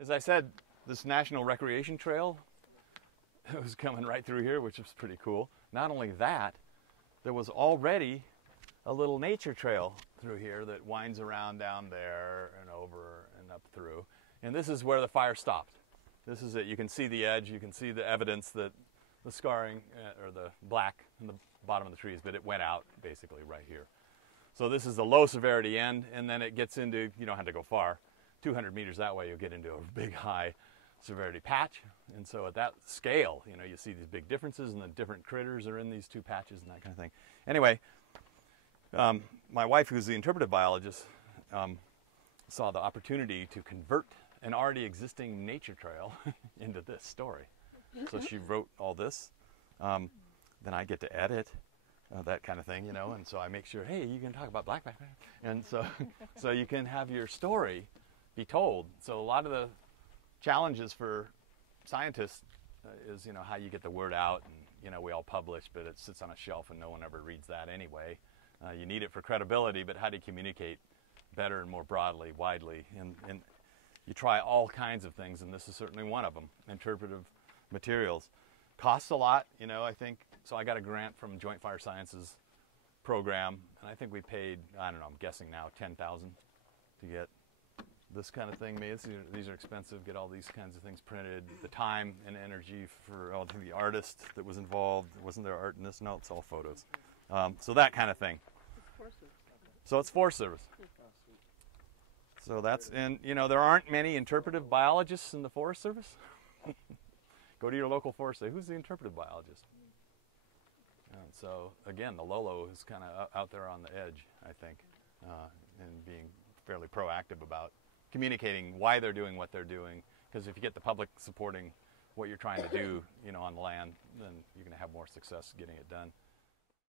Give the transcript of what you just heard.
As I said, this National Recreation Trail was coming right through here, which was pretty cool. Not only that, there was already a little nature trail through here that winds around down there and over and up through. And this is where the fire stopped. This is it. You can see the edge. You can see the evidence that the scarring or the black in the bottom of the trees, but it went out basically right here. So this is the low severity end, and then it gets into, you don't have to go far, 200 meters that way, you'll get into a big high severity patch. And so at that scale, you know, you see these big differences, and the different critters are in these two patches and that kind of thing. Anyway, my wife, who's the interpretive biologist, saw the opportunity to convert an already existing nature trail into this story. So she wrote all this. Then I get to edit that kind of thing, you know, and so I make sure, hey, you can talk about blackback. And so you can have your story be told. So a lot of the challenges for scientists is, you know, how you get the word out. And, you know, we all publish, but it sits on a shelf and no one ever reads that anyway. You need it for credibility, but how do you communicate better and more broadly, widely? And you try all kinds of things, and this is certainly one of them, interpretive materials. Costs a lot, you know, I think. So I got a grant from Joint Fire Sciences program, and I think we paid, I don't know, I'm guessing now, $10,000 to get this kind of thing made. These are expensive, get all these kinds of things printed. The time and energy for all the artist that was involved. Wasn't there art in this? No, it's all photos. So that kind of thing. So it's Forest Service. So that's, and you know, there aren't many interpretive biologists in the Forest Service. Go to your local forest, say, who's the interpretive biologist? And so again, the Lolo is kind of out there on the edge, I think, and being fairly proactive about communicating why they're doing what they're doing. Because if you get the public supporting what you're trying to do, you know, on the land, then you're going to have more success getting it done.